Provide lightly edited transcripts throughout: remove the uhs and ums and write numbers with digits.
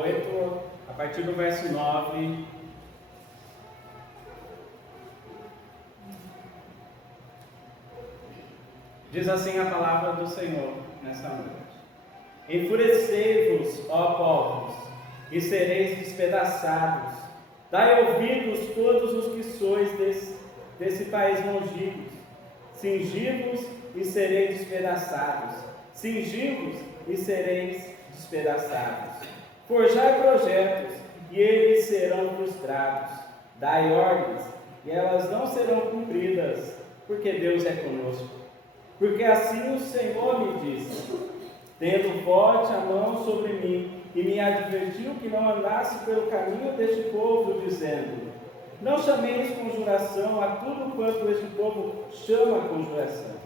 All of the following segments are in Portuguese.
8, a partir do verso 9. Diz assim a palavra do Senhor nesta noite: Enfurecei-vos, ó povos, e sereis despedaçados. Dai ouvidos todos os que sois desse país longínquo. Cingi-vos e sereis despedaçados. Cingi-vos e sereis despedaçados. Forjai projetos, e eles serão frustrados. Dai ordens, e elas não serão cumpridas, porque Deus é conosco. Porque assim o Senhor me disse, tendo forte a mão sobre mim, e me advertiu que não andasse pelo caminho deste povo, dizendo: não chameis conjuração a tudo quanto este povo chama conjuração.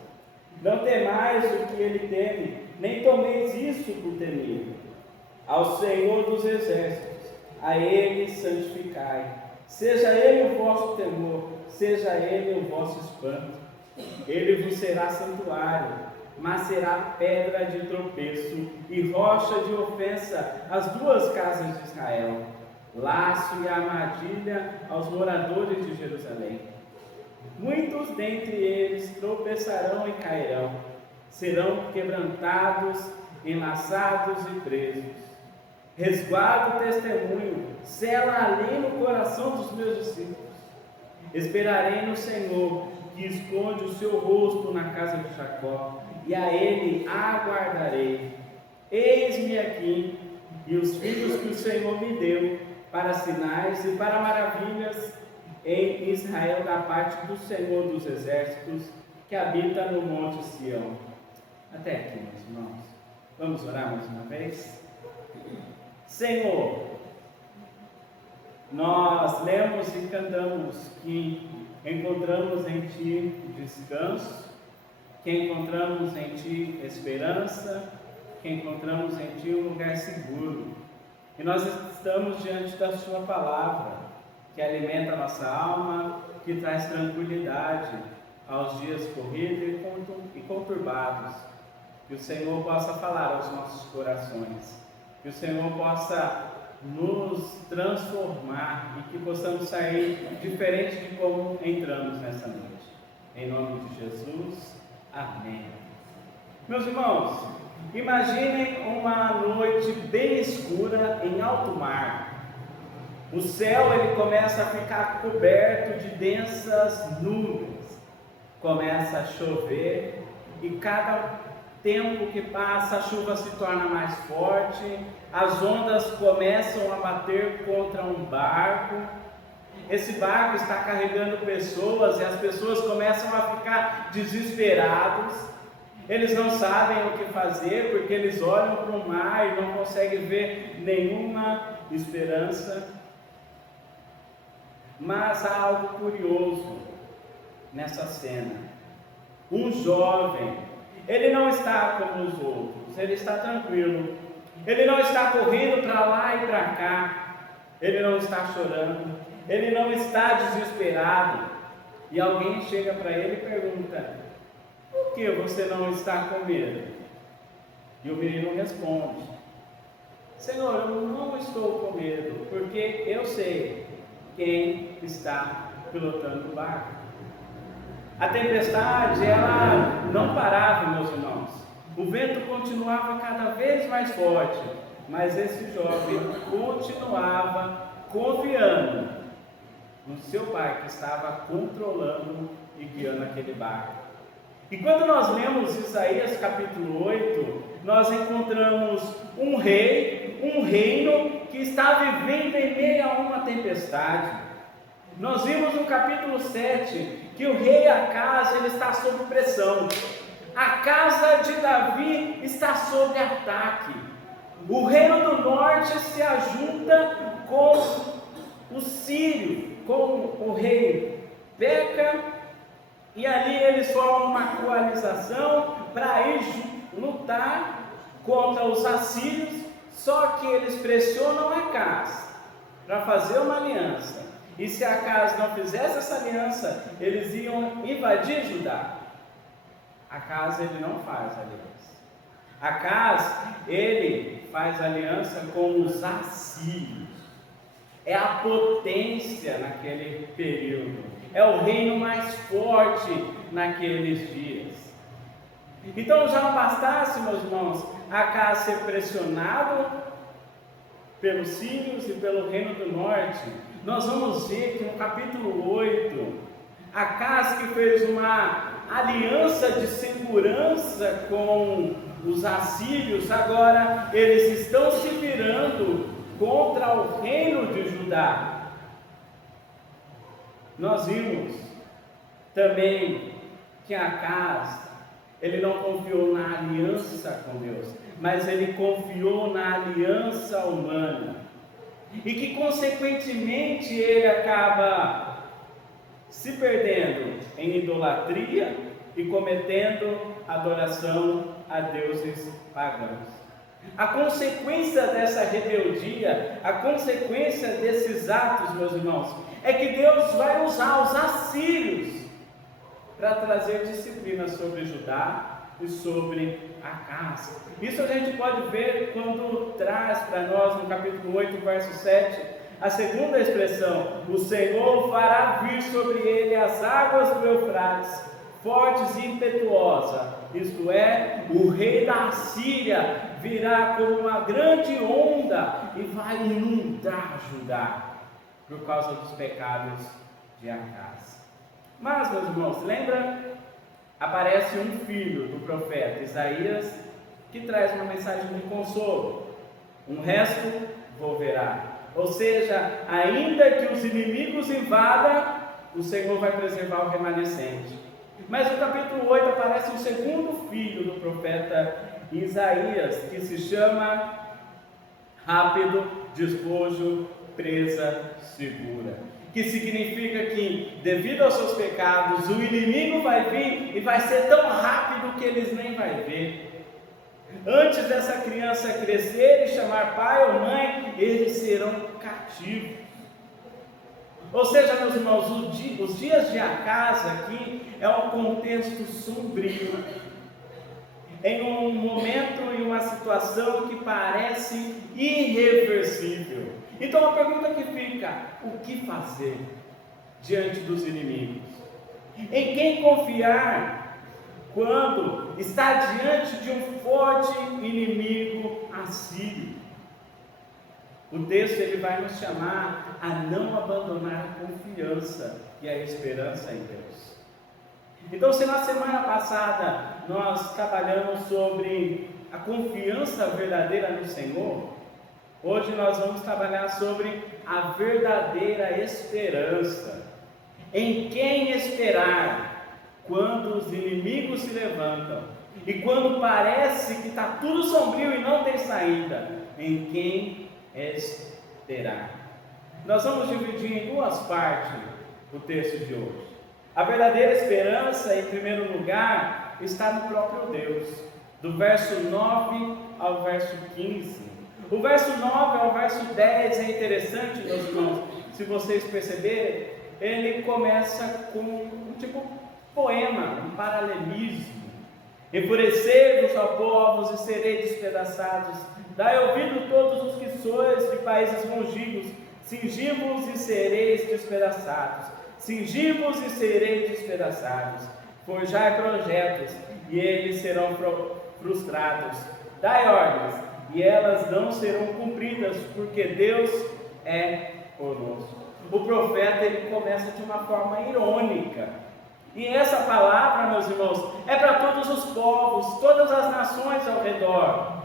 Não temais o que ele teme, nem tomeis isso por temível. Ao Senhor dos exércitos, a Ele santificai. Seja Ele o vosso temor, seja Ele o vosso espanto. Ele vos será santuário, mas será pedra de tropeço e rocha de ofensa às duas casas de Israel, laço e armadilha aos moradores de Jerusalém. Muitos dentre eles tropeçarão e cairão, serão quebrantados, enlaçados e presos. Resguardo o testemunho, sela ali no coração dos meus discípulos. Esperarei no Senhor, que esconde o seu rosto na casa de Jacó, e a Ele aguardarei. Eis-me aqui, e os filhos que o Senhor me deu, para sinais e para maravilhas em Israel, da parte do Senhor dos exércitos, que habita no monte Sião. Até aqui, meus irmãos. Vamos orar mais uma vez? Senhor, nós lemos e cantamos que encontramos em Ti descanso, que encontramos em Ti esperança, que encontramos em Ti um lugar seguro. E nós estamos diante da Sua palavra, que alimenta a nossa alma, que traz tranquilidade aos dias corridos e conturbados. Que o Senhor possa falar aos nossos corações, que o Senhor possa nos transformar e que possamos sair diferente de como entramos nessa noite. Em nome de Jesus, amém. Meus irmãos, imaginem uma noite bem escura em alto mar. O céu ele começa a ficar coberto de densas nuvens, começa a chover e cada tempo que passa a chuva se torna mais forte, as ondas começam a bater contra um barco. Esse barco está carregando pessoas e as pessoas começam a ficar desesperados. Eles não sabem o que fazer porque eles olham para o mar e não conseguem ver nenhuma esperança. Mas há algo curioso nessa cena. Um jovem, ele não está como os outros, ele está tranquilo. Ele não está correndo para lá e para cá. Ele não está chorando. Ele não está desesperado. E alguém chega para ele e pergunta: por que você não está com medo? E o menino responde: Senhor, eu não estou com medo, porque eu sei quem está pilotando o barco. A tempestade, ela não parava, meus irmãos. O vento continuava cada vez mais forte, mas esse jovem continuava confiando no seu pai, que estava controlando e guiando aquele barco. E quando nós lemos Isaías capítulo 8, nós encontramos um rei, um reino que está vivendo em meio a uma tempestade. Nós vimos no capítulo 7 que o rei Acaz ele está sob pressão. A casa de Davi está sob ataque. O reino do norte se ajunta com o sírio, com o rei Peca, e ali eles formam uma coalização para ir lutar contra os assírios, só que eles pressionam Acaz para fazer uma aliança. E se Acaz não fizesse essa aliança, eles iam invadir Judá. Acaz ele não faz aliança. Acaz ele faz aliança com os assírios. É a potência naquele período. É o reino mais forte naqueles dias. Então já não bastasse, meus irmãos, Acás ser pressionado pelos sírios e pelo reino do norte. Nós vamos ver que no capítulo 8, Acás, que fez uma aliança de segurança com os assírios, agora eles estão se virando contra o reino de Judá. Nós vimos também que Acás, ele não confiou na aliança com Deus, mas ele confiou na aliança humana, e que consequentemente ele acaba se perdendo em idolatria e cometendo adoração a deuses pagãos. A consequência dessa rebeldia, a consequência desses atos, meus irmãos, é que Deus vai usar os assírios para trazer disciplina sobre Judá e sobre Acás. Isso a gente pode ver quando traz para nós no capítulo 8, verso 7, a segunda expressão: o Senhor fará vir sobre ele as águas do Eufrates, fortes e impetuosas, isto é, o rei da Assíria virá como uma grande onda e vai inundar Judá, por causa dos pecados de Acás. Mas, meus irmãos, lembra? Aparece um filho do profeta Isaías, que traz uma mensagem de consolo: um resto volverá. Ou seja, ainda que os inimigos invadam, o Senhor vai preservar o remanescente. Mas no capítulo 8 aparece um segundo filho do profeta Isaías, que se chama rápido, despojo, presa segura. Que significa que, devido aos seus pecados, o inimigo vai vir e vai ser tão rápido que eles nem vão ver. Antes dessa criança crescer e chamar pai ou mãe, eles serão cativos. Ou seja, meus irmãos, os dias de Acás aqui é um contexto sombrio, em um momento e uma situação que parece irreversível. Então a pergunta que fica: o que fazer diante dos inimigos? Em quem confiar quando está diante de um forte inimigo assírio? O texto ele vai nos chamar a não abandonar a confiança e a esperança em Deus. Então, se na semana passada nós trabalhamos sobre a confiança verdadeira no Senhor, hoje nós vamos trabalhar sobre a verdadeira esperança. Em quem esperar quando os inimigos se levantam e quando parece que está tudo sombrio e não tem saída? Em quem esperar? Nós vamos dividir em duas partes o texto de hoje. A verdadeira esperança, em primeiro lugar, está no próprio Deus, do verso 9 ao verso 15. O verso 9 ao verso 10 é interessante, meus irmãos, se vocês perceberem, ele começa com um tipo poema, um paralelismo. Enfurecei-vos, ó povos, e sereis despedaçados. Dai ouvido todos os que sois de países longínquos, cingi-vos e sereis despedaçados. Cingi-vos e sereis despedaçados. Forjai projetos, e eles serão frustrados. Dai ordens, e elas não serão cumpridas, porque Deus é conosco. O profeta ele começa de uma forma irônica. E essa palavra, meus irmãos, é para todos os povos, todas as nações ao redor,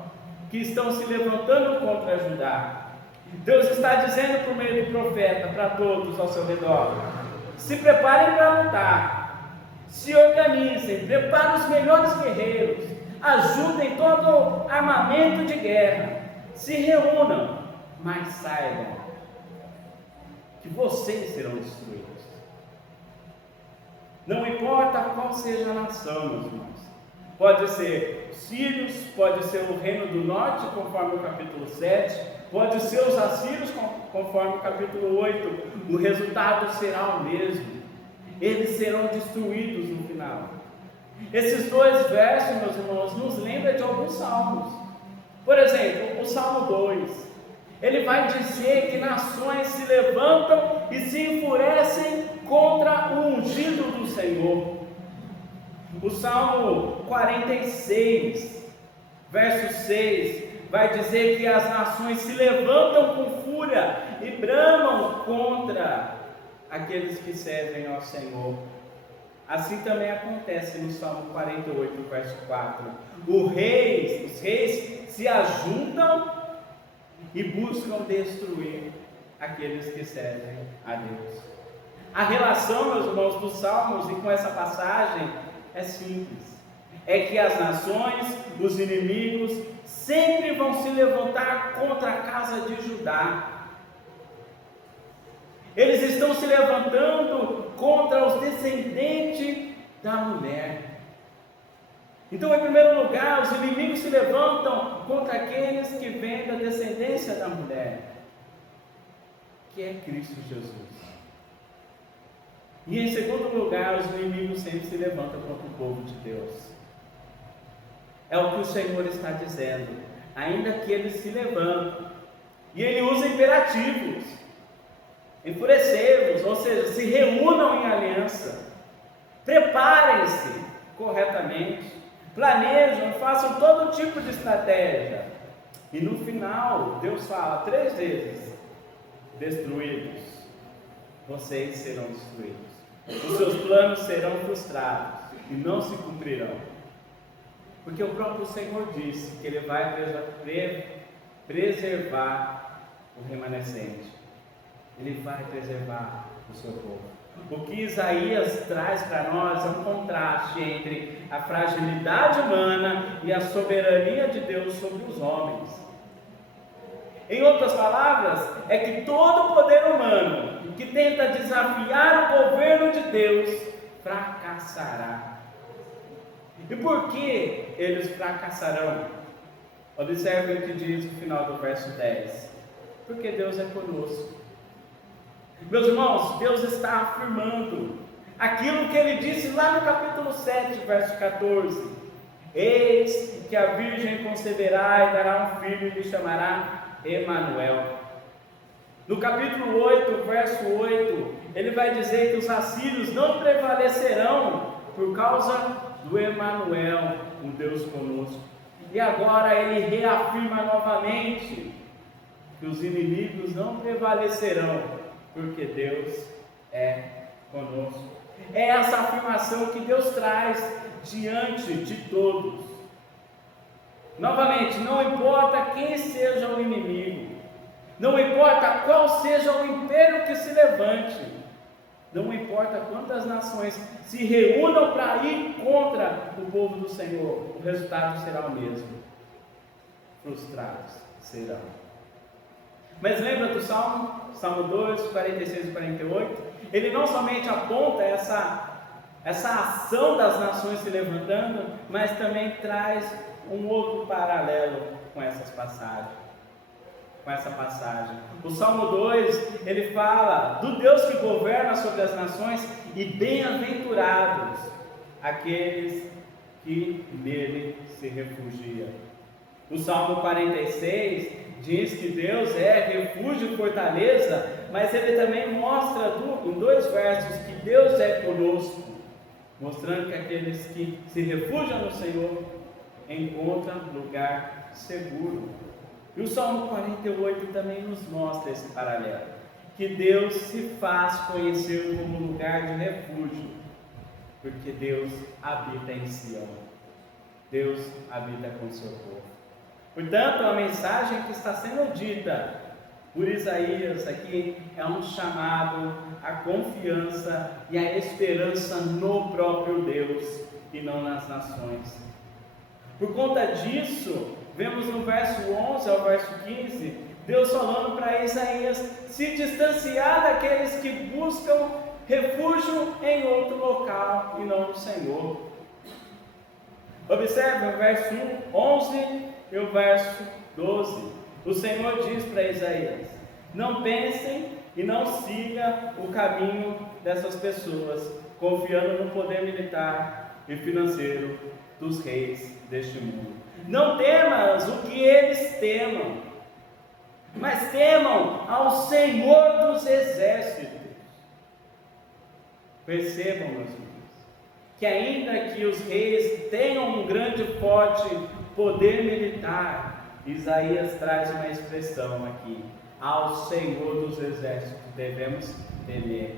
que estão se levantando contra Judá. Deus está dizendo por meio do profeta para todos ao seu redor: se preparem para lutar, se organizem, preparem os melhores guerreiros, ajudem todo armamento de guerra, se reúnam, mas saibam que vocês serão destruídos. Não importa qual seja a nação, meus irmãos. Pode ser os sírios, pode ser o reino do norte, conforme o capítulo 7, pode ser os assírios, conforme o capítulo 8. O resultado será o mesmo. Eles serão destruídos no final. Esses dois versos, meus irmãos, nos lembram de alguns salmos. Por exemplo, o Salmo 2, ele vai dizer que nações se levantam e se enfurecem contra o ungido do Senhor. O Salmo 46, verso 6, vai dizer que as nações se levantam com fúria e bramam contra aqueles que servem ao Senhor. Assim também acontece no Salmo 48, verso 4. Os reis se ajuntam e buscam destruir aqueles que servem a Deus. A relação, meus irmãos, dos Salmos e com essa passagem é simples. É que as nações, os inimigos, sempre vão se levantar contra a casa de Judá. Eles estão se levantando contra os descendentes da mulher. Então, em primeiro lugar, os inimigos se levantam contra aqueles que vêm da descendência da mulher, que é Cristo Jesus. E em segundo lugar, os inimigos sempre se levantam contra o povo de Deus. É o que o Senhor está dizendo. Ainda que eles se levantam, e Ele usa imperativos, enfurecei-vos, ou seja, se reúnam em aliança, preparem-se corretamente, planejam, façam todo tipo de estratégia, e no final, Deus fala 3 vezes: destruídos, vocês serão destruídos, os seus planos serão frustrados e não se cumprirão, porque o próprio Senhor disse que Ele vai preservar o remanescente, Ele vai preservar o seu povo. O que Isaías traz para nós é um contraste entre a fragilidade humana e a soberania de Deus sobre os homens. Em outras palavras, é que todo poder humano que tenta desafiar o governo de Deus fracassará. E por que eles fracassarão? Observe o que diz no final do verso 10. Porque Deus é conosco. Meus irmãos, Deus está afirmando aquilo que Ele disse lá no capítulo 7, verso 14. Eis que a virgem conceberá e dará um filho e lhe chamará Emanuel. No capítulo 8, verso 8, ele vai dizer que os assírios não prevalecerão por causa do Emanuel, um Deus conosco. E agora ele reafirma novamente que os inimigos não prevalecerão, porque Deus é conosco. É essa afirmação que Deus traz diante de todos. Novamente, não importa quem seja o inimigo, não importa qual seja o império que se levante, não importa quantas nações se reúnam para ir contra o povo do Senhor, o resultado será o mesmo: frustrados serão. Mas lembra do Salmo 2, 46 e 48? Ele não somente aponta essa ação das nações se levantando, mas também traz um outro paralelo com essa passagem. O Salmo 2, ele fala do Deus que governa sobre as nações, e bem-aventurados aqueles que nele se refugiam. O Salmo 46 diz que Deus é refúgio e fortaleza, mas ele também mostra em 2 versos que Deus é conosco, mostrando que aqueles que se refugiam no Senhor encontram lugar seguro. E o Salmo 48 também nos mostra esse paralelo, que Deus se faz conhecer como lugar de refúgio, porque Deus habita em Sião, Deus habita com o seu povo. Portanto, a mensagem que está sendo dita por Isaías aqui é um chamado à confiança e à esperança no próprio Deus e não nas nações. Por conta disso, vemos no verso 11 ao verso 15, Deus falando para Isaías se distanciar daqueles que buscam refúgio em outro local e não no Senhor. Observe o verso 11 e o verso 12. O Senhor diz para Isaías: não pensem e não sigam o caminho dessas pessoas, confiando no poder militar e financeiro dos reis deste mundo. Não temas o que eles temam, mas temam ao Senhor dos Exércitos. Percebam, meus irmãos, que ainda que os reis tenham um grande e forte poder militar, Isaías traz uma expressão aqui: ao Senhor dos Exércitos devemos temer.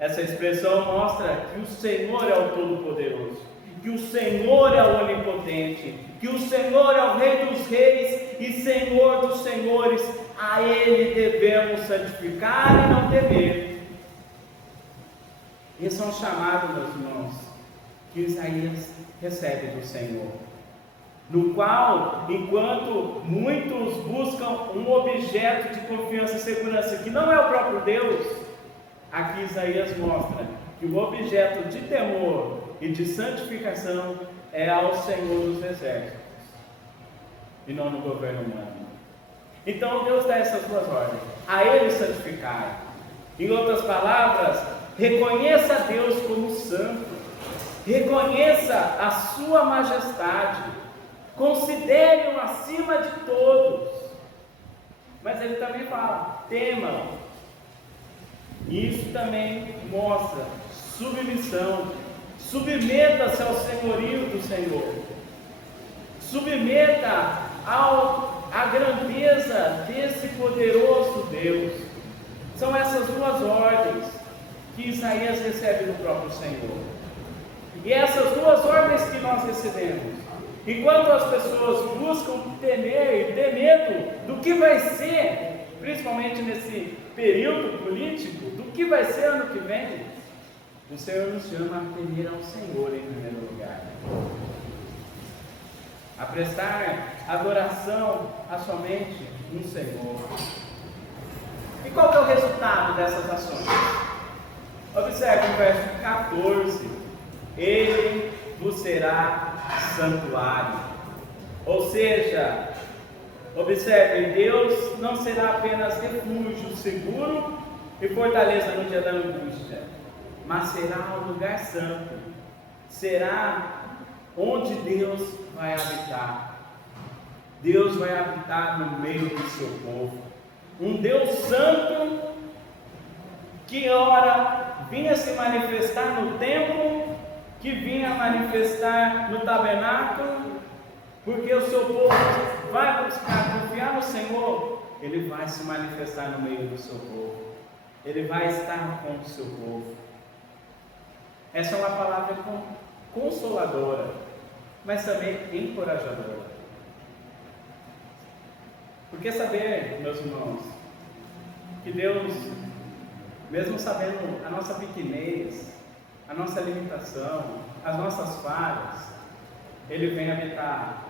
Essa expressão mostra que o Senhor é o Todo-Poderoso, que o Senhor é o Onipotente, que o Senhor é o Rei dos Reis e Senhor dos Senhores. A Ele devemos santificar e não temer. Esse é um chamado, meus irmãos, que Isaías recebe do Senhor, no qual, enquanto muitos buscam um objeto de confiança e segurança que não é o próprio Deus, aqui Isaías mostra que o objeto de temor e de santificação é ao Senhor dos Exércitos, e não no governo humano. Então Deus dá essas duas ordens: a Ele santificar. Em outras palavras, reconheça a Deus como santo, reconheça a sua majestade, considere-o acima de todos. Mas ele também fala: temam. Isso também mostra submissão. Submeta-se ao senhorio do Senhor, submeta à grandeza desse poderoso Deus. São essas duas ordens que Isaías recebe do próprio Senhor, e essas duas ordens que nós recebemos, enquanto as pessoas buscam temer e ter medo do que vai ser, principalmente nesse período político, do que vai ser ano que vem, o Senhor nos chama a temer ao Senhor em primeiro lugar, a prestar adoração a somente um Senhor. E qual que é o resultado dessas ações? Observe o verso 14: Ele vos será santuário. Ou seja, observe, Deus não será apenas refúgio seguro e fortaleza no dia da angústia, mas será um lugar santo, será onde Deus vai habitar. Deus vai habitar no meio do seu povo, um Deus santo que ora vinha se manifestar no templo, que vinha manifestar no tabernáculo, porque o seu povo vai buscar confiar no Senhor. Ele vai se manifestar no meio do seu povo, ele vai estar com o seu povo. Essa é uma palavra consoladora, mas também encorajadora. Porque saber, meus irmãos, que Deus, mesmo sabendo a nossa pequenez, a nossa limitação, as nossas falhas, Ele vem habitar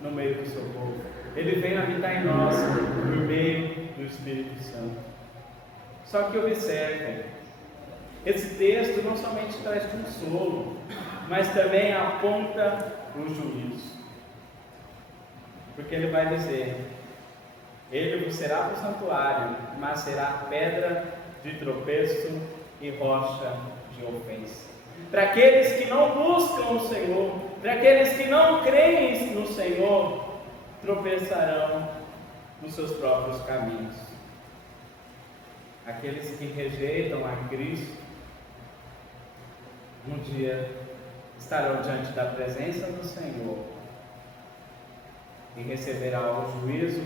no meio do seu povo. Ele vem habitar em nós por meio do Espírito Santo. Só que observem, esse texto não somente traz consolo, mas também aponta o juízo. Porque ele vai dizer: Ele vos será para o santuário, mas será pedra de tropeço e rocha de ofensa. Para aqueles que não buscam o Senhor, para aqueles que não creem no Senhor, tropeçarão nos seus próprios caminhos. Aqueles que rejeitam a Cristo, um dia estarão diante da presença do Senhor e receberão o juízo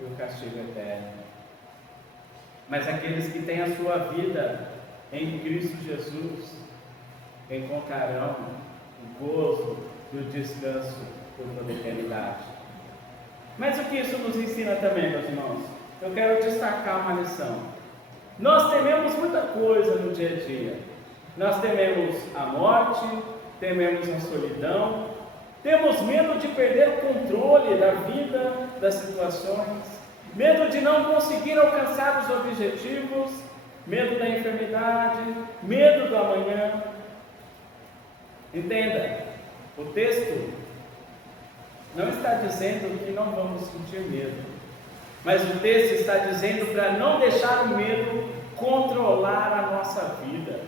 e o castigo eterno. Mas aqueles que têm a sua vida em Cristo Jesus encontrarão o gozo e o descanso por toda a eternidade. Mas o que isso nos ensina também, meus irmãos? Eu quero destacar uma lição. Nós tememos muita coisa no dia a dia. Nós tememos a morte, tememos a solidão, temos medo de perder o controle da vida, das situações, medo de não conseguir alcançar os objetivos, medo da enfermidade, medo do amanhã. Entenda, o texto não está dizendo que não vamos sentir medo, mas o texto está dizendo para não deixar o medo controlar a nossa vida.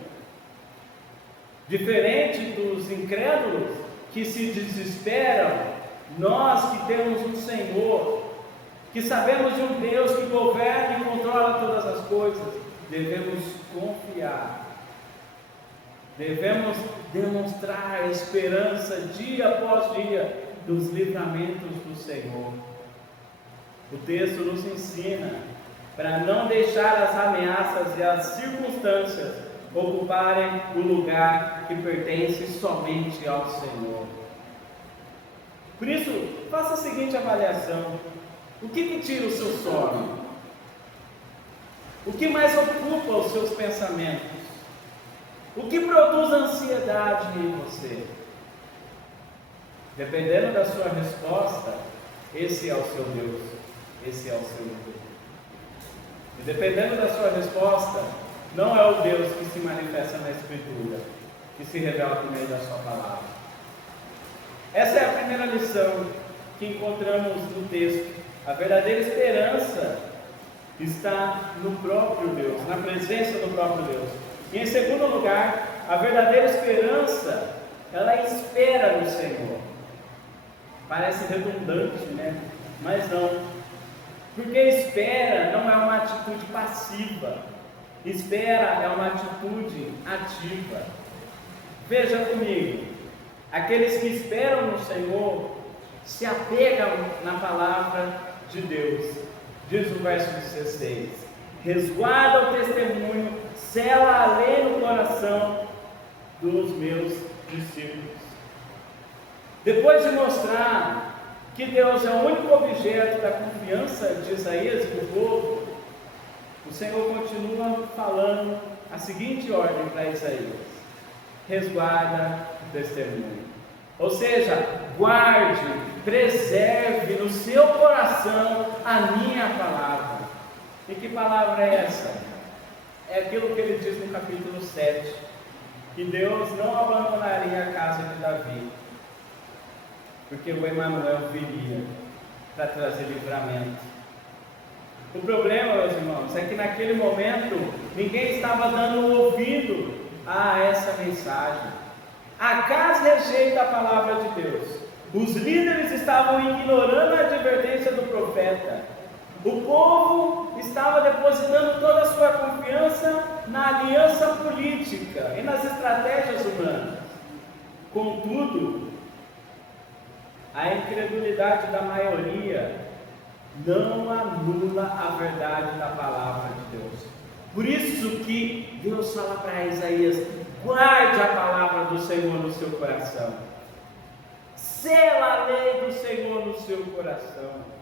Diferente dos incrédulos que se desesperam Nós que temos um Senhor, que sabemos de um Deus que governa e controla todas as coisas, devemos confiar, devemos demonstrar a esperança dia após dia dos livramentos do Senhor. O texto nos ensina para não deixar as ameaças e as circunstâncias ocuparem o lugar que pertence somente ao Senhor. Por isso, faça a seguinte avaliação: o que tira o seu sono? O que mais ocupa os seus pensamentos? O que produz ansiedade em você? Dependendo da sua resposta, esse é o seu Deus, esse é o seu Deus. E dependendo da sua resposta, não é o Deus que se manifesta na Escritura, que se revela por meio da sua palavra. Essa é a primeira lição que encontramos no texto. A verdadeira esperança está no próprio Deus, na presença do próprio Deus. E em segundo lugar, a verdadeira esperança, ela espera no Senhor. Parece redundante, né? Mas não. Porque espera não é uma atitude passiva. Espera é uma atitude ativa. Veja comigo. Aqueles que esperam no Senhor se apegam na palavra de Deus. Diz o verso 16: resguarda o testemunho, sela a lei no coração dos meus discípulos. Depois de mostrar que Deus é o único objeto da confiança de Isaías e do povo, o Senhor continua falando a seguinte ordem para Isaías: resguarda o testemunho. Ou seja, guarde, preserve no seu coração a minha palavra. E que palavra é essa? É aquilo que ele diz no capítulo 7, que Deus não abandonaria a casa de Davi, porque o Emanuel viria para trazer livramento. O problema, meus irmãos, é que naquele momento ninguém estava dando ouvido a essa mensagem. Acas rejeita a palavra de Deus. Os líderes estavam ignorando a advertência do profeta. O povo estava depositando toda a sua confiança na aliança política e nas estratégias humanas. Contudo, a incredulidade da maioria não anula a verdade da palavra de Deus. Por isso que Deus fala para Isaías: guarde a palavra do Senhor no seu coração, sela a lei do Senhor no seu coração.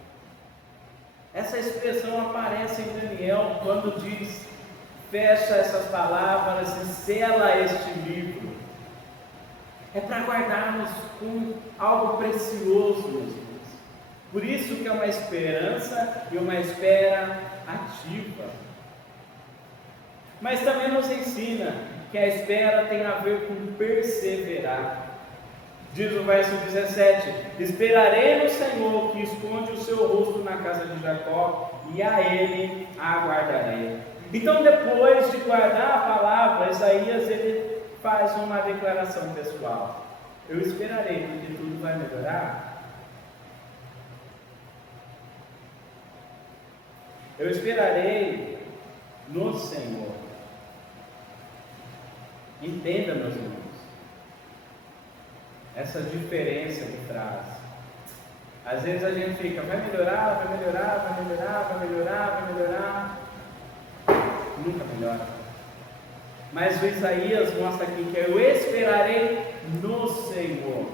Essa expressão aparece em Daniel quando diz: fecha essas palavras e sela este livro. É para guardarmos com algo precioso, meus irmãos. Por isso que é uma esperança e uma espera ativa. Mas também nos ensina que a espera tem a ver com perseverar. Diz o verso 17: esperarei no Senhor, que esconde o seu rosto na casa de Jacó, e a ele aguardarei. Então, depois de guardar a palavra, Isaías ele faz uma declaração pessoal: eu esperarei, porque tudo vai melhorar. Eu esperarei no Senhor. Entenda, meus irmãos, essa diferença que traz. Às vezes a gente fica: vai melhorar, vai melhorar, vai melhorar, vai melhorar, vai melhorar. Nunca melhora. Mas o Isaías mostra aqui que eu esperarei no Senhor.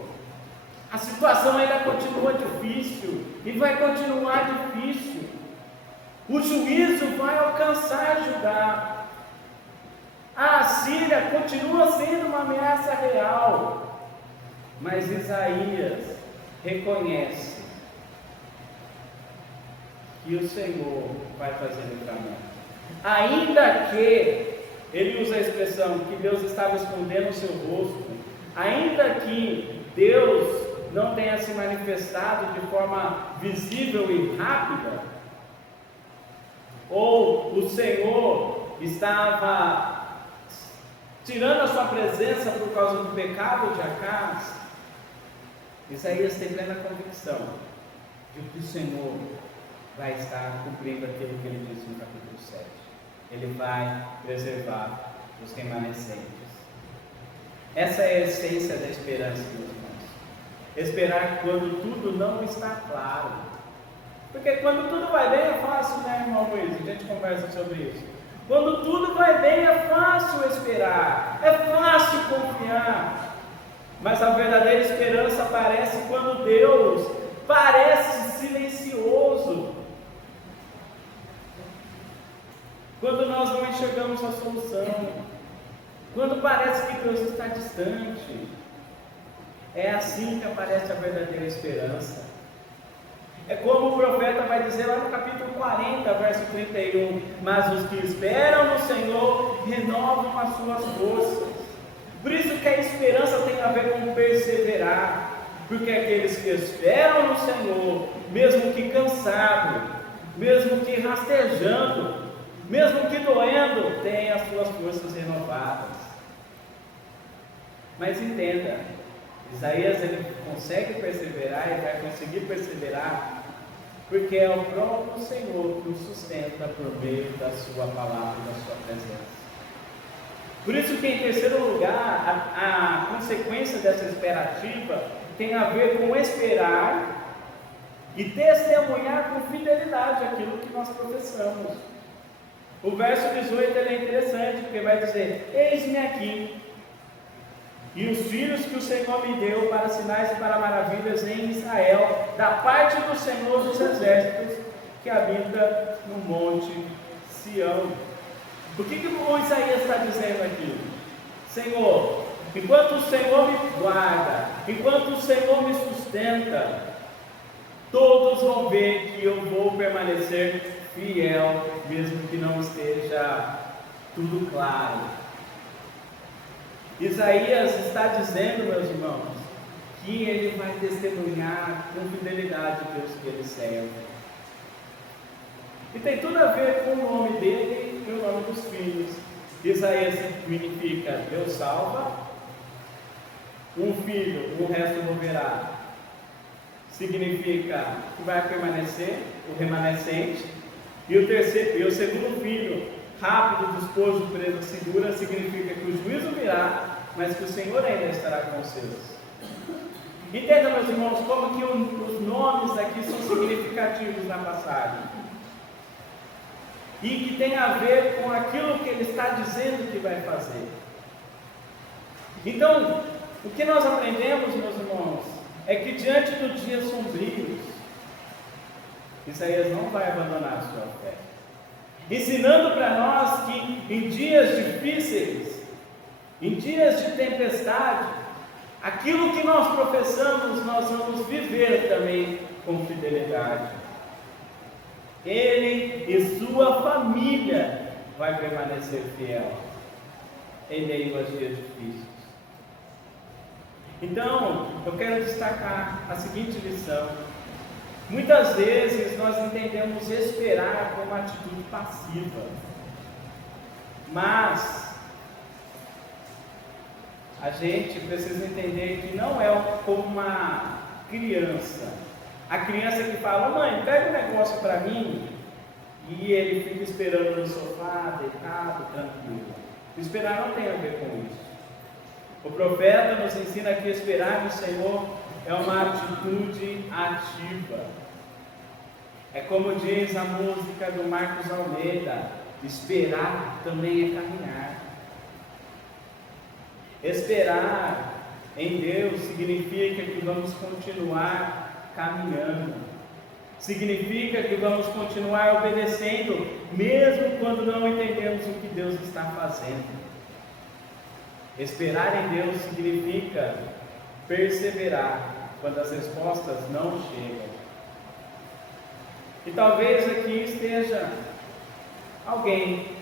A situação ainda continua difícil e vai continuar difícil. O juízo vai alcançar Judá. A Assíria continua sendo uma ameaça real. Mas Isaías reconhece que o Senhor vai fazer livramento. Ainda que, ele usa a expressão que Deus estava escondendo o seu rosto, ainda que Deus não tenha se manifestado de forma visível e rápida, ou o Senhor estava tirando a sua presença por causa do pecado de Acaz, Isaías tem plena convicção de que o Senhor vai estar cumprindo aquilo que ele disse no capítulo 7. Ele vai preservar os remanescentes. Essa é a essência da esperança, meus irmãos. Esperar quando tudo não está claro. Porque quando tudo vai bem é fácil, né, irmão Luiz? A gente conversa sobre isso. Quando tudo vai bem é fácil esperar, é fácil confiar. Mas a verdadeira esperança aparece quando Deus parece silencioso. Quando nós não enxergamos a solução. Quando parece que Deus está distante. É assim que aparece a verdadeira esperança. É como o profeta vai dizer lá no capítulo 40, verso 31. Mas os que esperam no Senhor renovam as suas forças. Por isso que a esperança tem a ver com perseverar. Porque aqueles que esperam no Senhor, mesmo que cansado, mesmo que rastejando, mesmo que doendo, têm as suas forças renovadas. Mas entenda, Isaías ele consegue perseverar e vai conseguir perseverar porque é o próprio Senhor que o sustenta por meio da sua palavra e da sua presença. Por isso que em terceiro lugar, a consequência dessa esperativa tem a ver com esperar e testemunhar com fidelidade aquilo que nós professamos. O verso 18 ele é interessante, porque vai dizer: eis-me aqui, e os filhos que o Senhor me deu para sinais e para maravilhas em Israel, da parte do Senhor dos exércitos, que habita no monte Sião. O que o Isaías está dizendo aqui? Senhor, enquanto o Senhor me guarda, enquanto o Senhor me sustenta, todos vão ver que eu vou permanecer fiel, mesmo que não esteja tudo claro. Isaías está dizendo, meus irmãos, que ele vai testemunhar com fidelidade o Deus que ele serve. E tem tudo a ver com o nome dele e o nome dos filhos. Isaías significa Deus salva, um filho, o resto moverá, significa que vai permanecer, o remanescente, e o segundo filho, rápido, despojo, presa segura, significa que o juízo virá, mas que o Senhor ainda estará com os seus. Entenda, meus irmãos, como que os nomes aqui são significativos na passagem. E que tem a ver com aquilo que ele está dizendo que vai fazer. Então, o que nós aprendemos, meus irmãos, é que diante dos dias sombrios, Isaías não vai abandonar a sua fé, ensinando para nós que em dias difíceis, em dias de tempestade, aquilo que nós professamos, nós vamos viver também com fidelidade. Ele e sua família vai permanecer fiel em meio aos dias difíceis. Então, eu quero destacar a seguinte lição. Muitas vezes nós entendemos esperar como uma atitude passiva, mas a gente precisa entender que não é como uma criança. A criança que fala: mãe, pega um negócio para mim, e ele fica esperando no sofá, deitado, tranquilo. Esperar não tem a ver com isso. O profeta nos ensina que esperar no Senhor é uma atitude ativa. É como diz a música do Marcos Almeida: esperar também é caminhar. Esperar em Deus significa que vamos continuar caminhando, significa que vamos continuar obedecendo, mesmo quando não entendemos o que Deus está fazendo. Esperar em Deus significa perseverar quando as respostas não chegam. E talvez aqui esteja alguém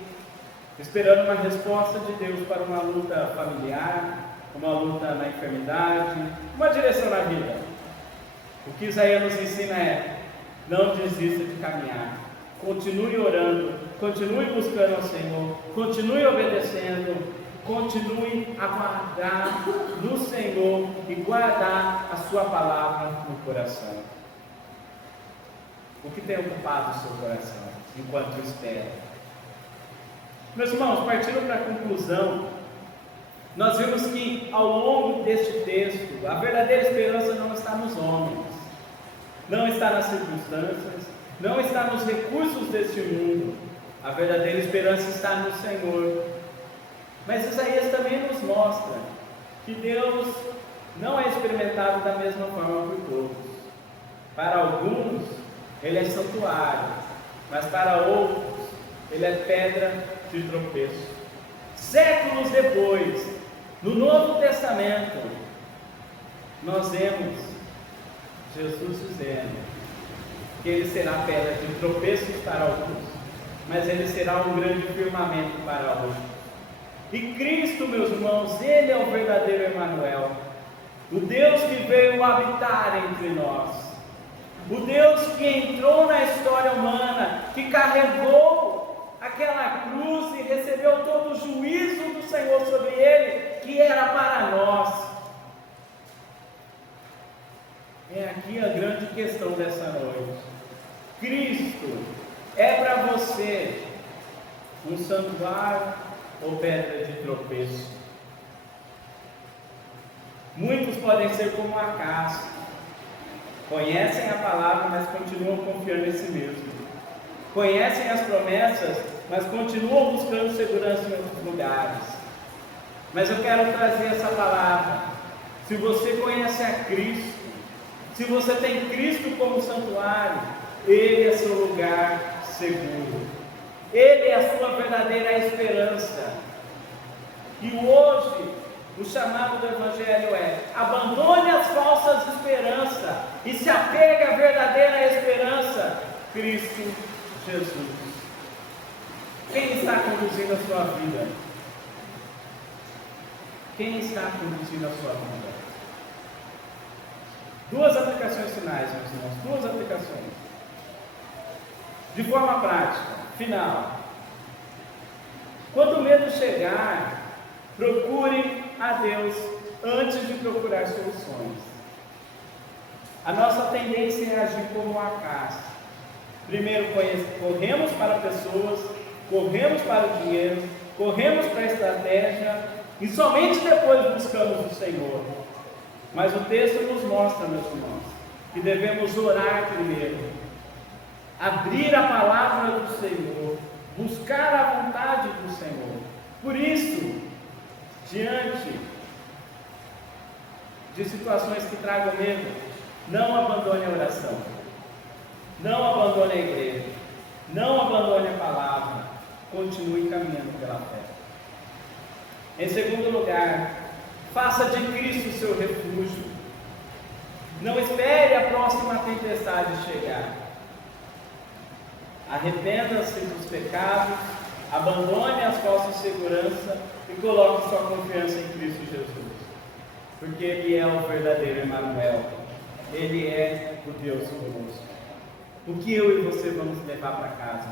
esperando uma resposta de Deus para uma luta familiar, uma luta na enfermidade, uma direção na vida. O que Isaías nos ensina é: não desista de caminhar, continue orando, continue buscando ao Senhor, continue obedecendo, continue a guardar no Senhor e guardar a sua palavra no coração. O que tem ocupado o seu coração enquanto espera? Meus irmãos, partindo para a conclusão, nós vimos que ao longo deste texto, a verdadeira esperança não está nos homens, não está nas circunstâncias, não está nos recursos deste mundo. A verdadeira esperança está no Senhor. Mas Isaías também nos mostra que Deus não é experimentado da mesma forma por todos. Para alguns, Ele é santuário, mas para outros, Ele é pedra de tropeço. Séculos depois, no Novo Testamento, nós vemos Jesus dizendo que Ele será pedra de tropeços para alguns, mas Ele será um grande firmamento para outros. E Cristo, meus irmãos, Ele é o verdadeiro Emanuel, o Deus que veio habitar entre nós, o Deus que entrou na história humana, que carregou aquela cruz e recebeu todo o juízo do Senhor sobre Ele, que era para nós. É aqui a grande questão dessa noite. Cristo é para você um santuário ou pedra de tropeço? Muitos podem ser como Acaz, conhecem a palavra, mas continuam confiando em si mesmo, conhecem as promessas, mas continuam buscando segurança em outros lugares. Mas eu quero trazer essa palavra. Se você conhece a Cristo, se você tem Cristo como santuário, Ele é seu lugar seguro, Ele é a sua verdadeira esperança. E hoje, o chamado do Evangelho é: abandone as falsas esperanças e se apegue à verdadeira esperança, Cristo Jesus. Quem está conduzindo a sua vida? Quem está conduzindo a sua vida? Duas aplicações finais, meus irmãos, duas aplicações. De forma prática, final. Quando o medo chegar, procure a Deus antes de procurar soluções. A nossa tendência é agir como Acaz. Primeiro corremos para pessoas, corremos para o dinheiro, corremos para a estratégia e somente depois buscamos o Senhor. Mas o texto nos mostra, meus irmãos, que devemos orar primeiro, abrir a palavra do Senhor, buscar a vontade do Senhor. Por isso, diante de situações que tragam medo, não abandone a oração, não abandone a igreja, não abandone a palavra, continue caminhando pela fé. Em segundo lugar, faça de Cristo o seu refúgio. Não espere a próxima tempestade chegar. Arrependa-se dos pecados, abandone as falsas seguranças e coloque sua confiança em Cristo Jesus, porque Ele é o verdadeiro Emanuel, Ele é o Deus conosco. O que eu e você vamos levar para casa,